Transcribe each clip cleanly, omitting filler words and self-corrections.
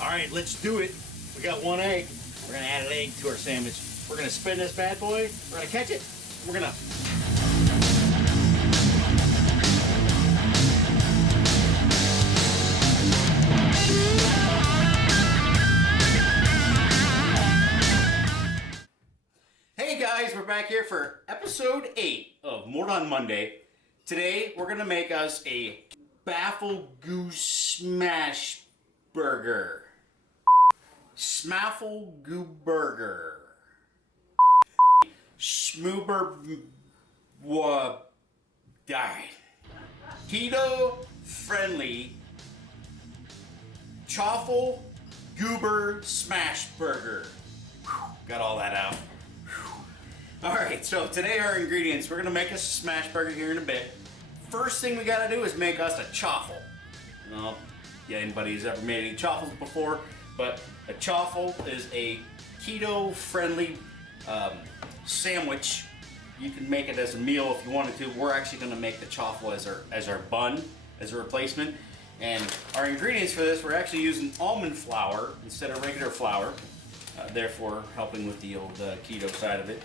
All right, let's do it. We got one egg. We're gonna add an egg to our sandwich. We're gonna spin this bad boy. We're gonna catch it. We're gonna. Hey guys, we're back here for episode 8 of Mort on Monday. Today we're gonna make us a baffle goose smash burger. Smaffle Goober. Schmoober died. Keto-friendly Chaffle Goober smash burger. Got all that out. Alright, so today our ingredients, we're gonna make us a smash burger here in a bit. First thing we gotta do is make us a chaffle. Well, yeah, anybody who's ever made any chaffles before, but a chaffle is a keto-friendly sandwich. You can make it as a meal if you wanted to. We're actually gonna make the chaffle as our bun, as a replacement. And our ingredients for this, we're actually using almond flour instead of regular flour. Therefore helping with the old keto side of it.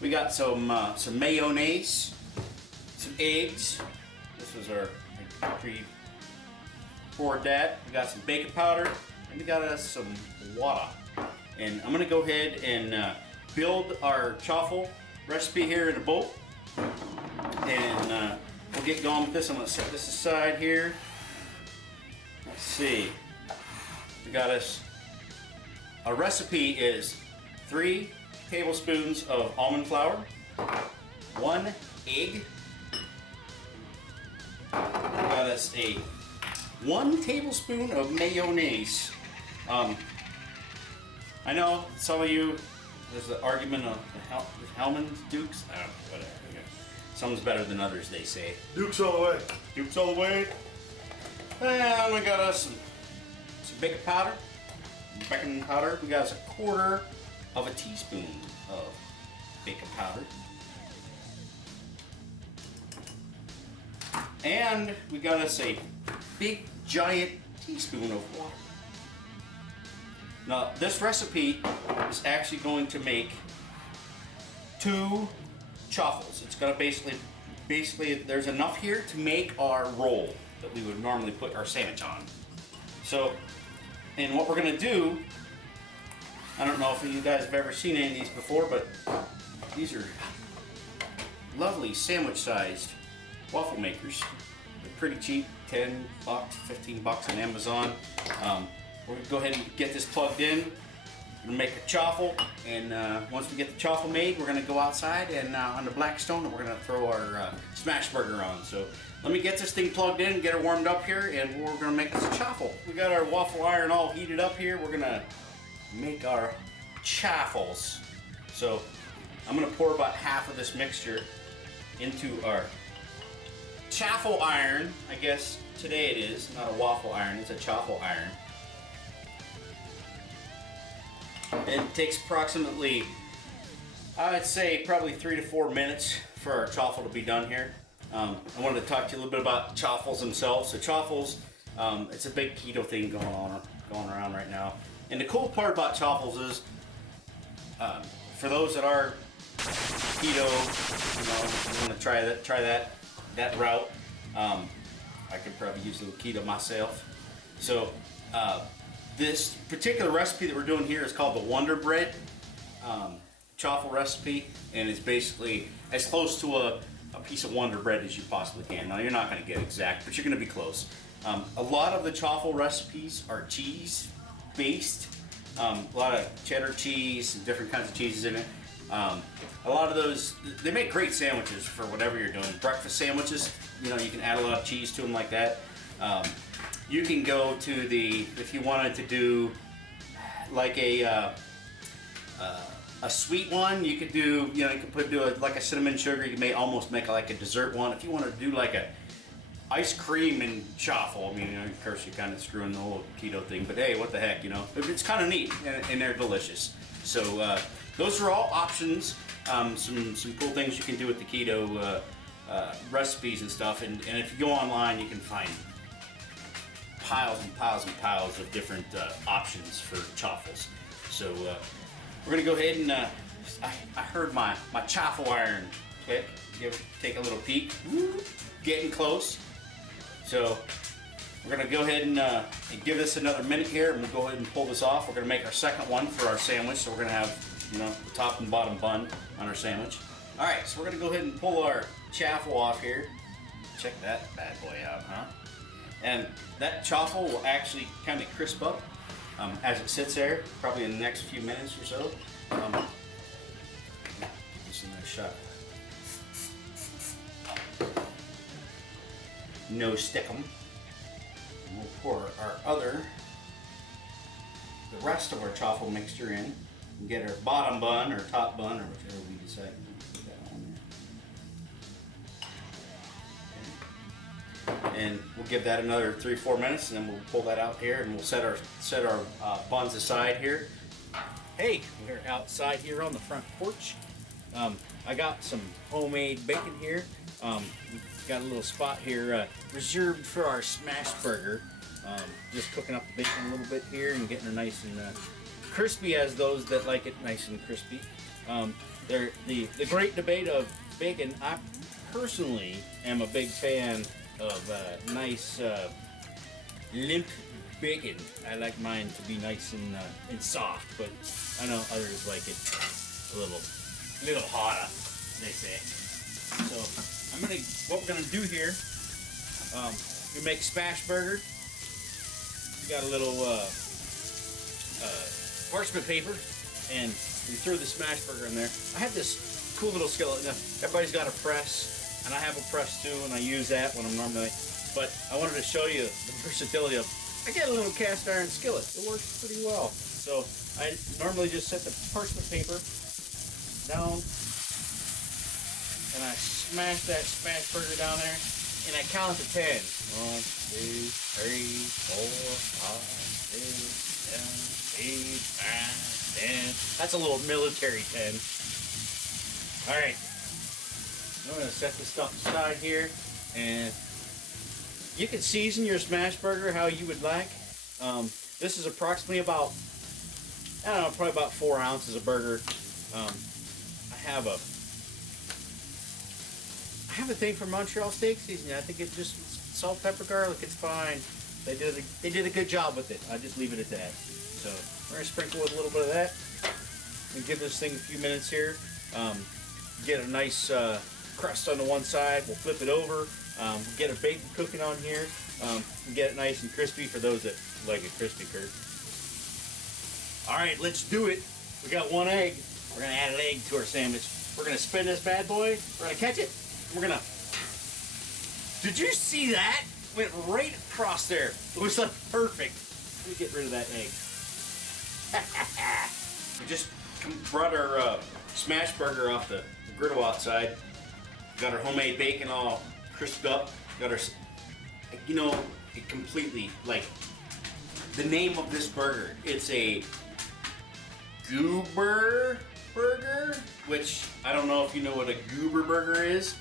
We got some mayonnaise, some eggs. This was our pre-poured that. We got some baking powder, and we got us some water. And I'm gonna go ahead and build our chaffle recipe here in a bowl. And we'll get going with this. I'm gonna set this aside here. Let's see. We got us. Our recipe is 3 tablespoons of almond flour, 1 egg. We got us a 1 tablespoon of mayonnaise. I know some of you, there's an argument of the Almond Dukes. I don't know, whatever. Some's better than others, they say. Dukes all the way. Dukes all the way. And we got us some baking powder. Baking powder. We got us 1/4 of a teaspoon of baking powder. And we got us a big giant teaspoon of water. Now this recipe is actually going to make 2 chaffles. It's gonna basically there's enough here to make our roll that we would normally put our sandwich on. So, and what we're gonna do, I don't know if you guys have ever seen any of these before, but these are lovely sandwich-sized waffle makers. They're pretty cheap, 10 bucks, 15 bucks on Amazon. We're gonna go ahead and get this plugged in. We're gonna make a chaffle, and once we get the chaffle made, we're gonna go outside and on the Blackstone, and we're gonna throw our smash burger on. So let me get this thing plugged in, get it warmed up here, and we're gonna make us a chaffle. We got our waffle iron all heated up here. We're gonna make our chaffles. So I'm gonna pour about half of this mixture into our chaffle iron. I guess today it is, not a waffle iron, it's a chaffle iron. It takes approximately, I'd say probably 3 to 4 minutes for our chaffle to be done here. I wanted to talk to you a little bit about chaffles themselves. So chaffles, it's a big keto thing going around right now. And the cool part about chaffles is, for those that are keto, you want to try that route. I could probably use a little keto myself. So this particular recipe that we're doing here is called the Wonder Bread chaffle recipe, and it's basically as close to a piece of Wonder Bread as you possibly can. Now you're not going to get exact, but you're going to be close. A lot of the chaffle recipes are cheese based. A lot of cheddar cheese and different kinds of cheeses in it. A lot of those, they make great sandwiches for whatever you're doing. Breakfast sandwiches, you can add a lot of cheese to them like that. You can go to if you wanted to do like a sweet one, you could do, you could do like a cinnamon sugar. You may almost make like a dessert one. If you want to do like a ice cream and chaffle, of course you're kind of screwing the whole keto thing, but hey, what the heck, it's kind of neat and they're delicious. So those are all options. Some cool things you can do with the keto recipes and stuff. And if you go online, you can find piles and piles and piles of different options for chaffles. So we're gonna go ahead and I heard my chaffle iron click. Take a little peek. Getting close. So we're gonna go ahead and give this another minute here, and we'll go ahead and pull this off. We're gonna make our second one for our sandwich. So we're gonna have, you know, the top and bottom bun on our sandwich. All right, so we're gonna go ahead and pull our chaffle off here. Check that bad boy out, huh? And that chaffle will actually kind of crisp up as it sits there, probably in the next few minutes or so. Just a nice shot. No stick 'em. And we'll pour the rest of our chaffle mixture in and get our bottom bun or top bun or whichever we decide to put that on there. Okay. And we'll give that another 3-4 minutes, and then we'll pull that out here, and we'll set our buns aside here. Hey, we're outside here on the front porch. I got some homemade bacon here. We've got a little spot here reserved for our smash burger. Just cooking up the bacon a little bit here and getting it nice and crispy, as those that like it nice and crispy. The great debate of bacon. I personally am a big fan of nice limp bacon. I like mine to be nice and soft, but I know others like it a little hotter, they say. So what we're gonna do here, we make smash burger. We got a little parchment paper, and we throw the smash burger in there. I have this cool little skillet. Now, everybody's got a press, and I have a press too, and I use that when I'm normally. But I wanted to show you the versatility of. I got a little cast iron skillet. It works pretty well. So I normally just set the parchment paper down, and I smash that smash burger down there, and I count to 10. 1, 2, 3, 4, 5, 6, 7, 8, 9, 10. That's a little military 10. All right, I'm gonna set this stuff aside here, and you can season your smash burger how you would like. This is approximately about, I don't know, probably about 4 ounces of burger. I have a thing for Montreal steak seasoning. I think it's just salt, pepper, garlic. It's fine. They did a good job with it. I just leave it at that. So we're gonna sprinkle with a little bit of that and give this thing a few minutes here. Get a nice crust on the one side. We'll flip it over. Get our bacon cooking on here. Get it nice and crispy for those that like it crispy, Kurt. All right, let's do it. We got 1 egg. We're gonna add an egg to our sandwich. We're gonna spin this bad boy. We're gonna catch it. We're gonna. Did you see that? Went right across there. It was like perfect. Let me get rid of that egg. We just brought our smash burger off the griddle outside. Got our homemade bacon all crisped up. Got our, you know, it completely, like, the name of this burger. It's a Goober burger, which I don't know if you know what a Goober burger is.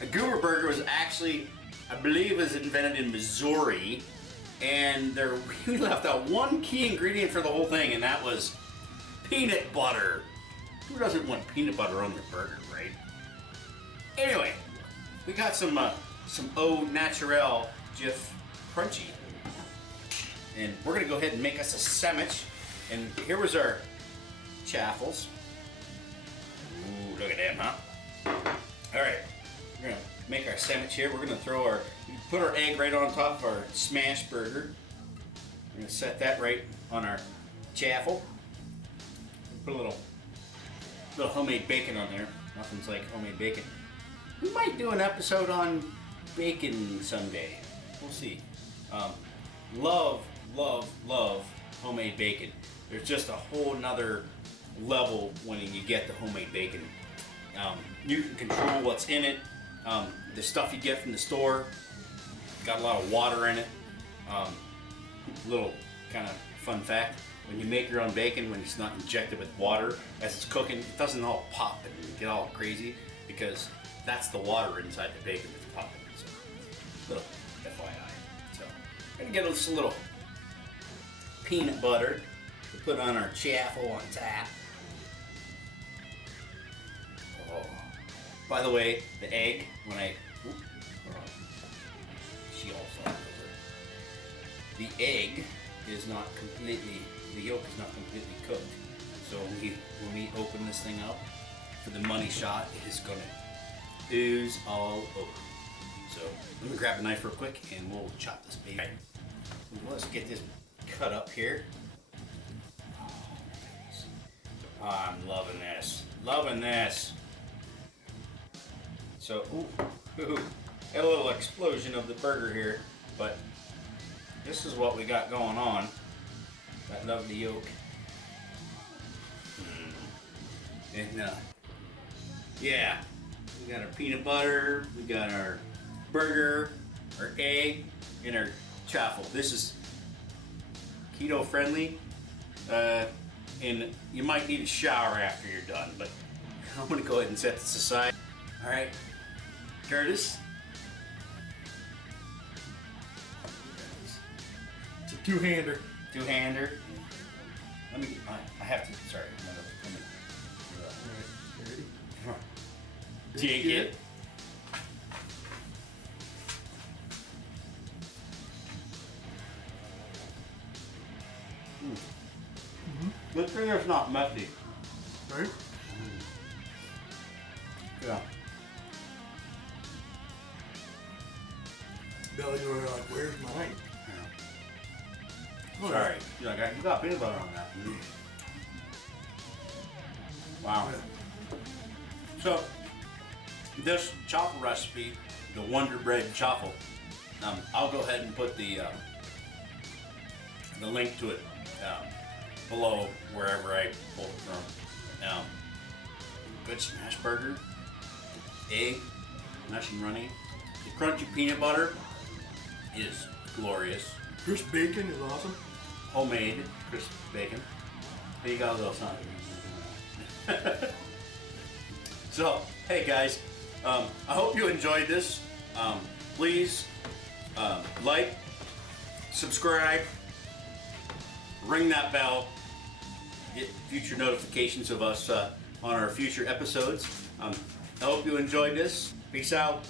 A Goober burger was actually, I believe, was invented in Missouri, and we left out one key ingredient for the whole thing, and that was peanut butter. Who doesn't want peanut butter on their burger, right? Anyway, we got some au naturel Jif Crunchy, and we're gonna go ahead and make us a sandwich. And here was our chaffles. Ooh, look at them, huh? All right, we're gonna make our sandwich here. We're gonna put our egg right on top of our smash burger. We're gonna set that right on our chaffle. Put a little homemade bacon on there. Nothing's like homemade bacon. We might do an episode on bacon someday. We'll see. Love homemade bacon. There's just a whole nother level when you get the homemade bacon. You can control what's in it. The stuff you get from the store got a lot of water in it. Little kind of fun fact: when you make your own bacon, when it's not injected with water as it's cooking, it doesn't all pop and get all crazy, because that's the water inside the bacon that's popping. So, little FYI. So, Gonna get us a little peanut butter to put on our chaffle on top. Oh. By the way, the egg, when I... she also over. The egg is not completely, the yolk is not completely cooked. So when we open this thing up for the money shot, it is gonna ooze all over. So let me grab a knife real quick and we'll chop this baby. Right. Let's get this cut up here. Oh, I'm loving this. Loving this. So, ooh, got a little explosion of the burger here, but this is what we got going on. That lovely yolk. And yeah, we got our peanut butter, we got our burger, our egg, and our chaffle. This is keto friendly, and you might need a shower after you're done, but I'm gonna go ahead and set this aside. All right, Curtis. It's a two-hander. Two-hander. Let me. I have to. Sorry. Let me. Ready? Come on. Take it. Good thing it's not messy. Right? Yeah. Belly, you were like, where's mine? Yeah. Sorry. You got peanut butter on that. Wow. So, this chaffle recipe, the Wonder Bread chaffle, I'll go ahead and put the link to it below wherever I pulled it from. Good smash burger, egg, nice and runny. The crunchy peanut butter is glorious. Crisp bacon is awesome. Homemade crisp bacon. Here you got a little something. So, hey guys, I hope you enjoyed this. Please like, subscribe, ring that bell, get future notifications of us on our future episodes. I hope you enjoyed this. Peace out.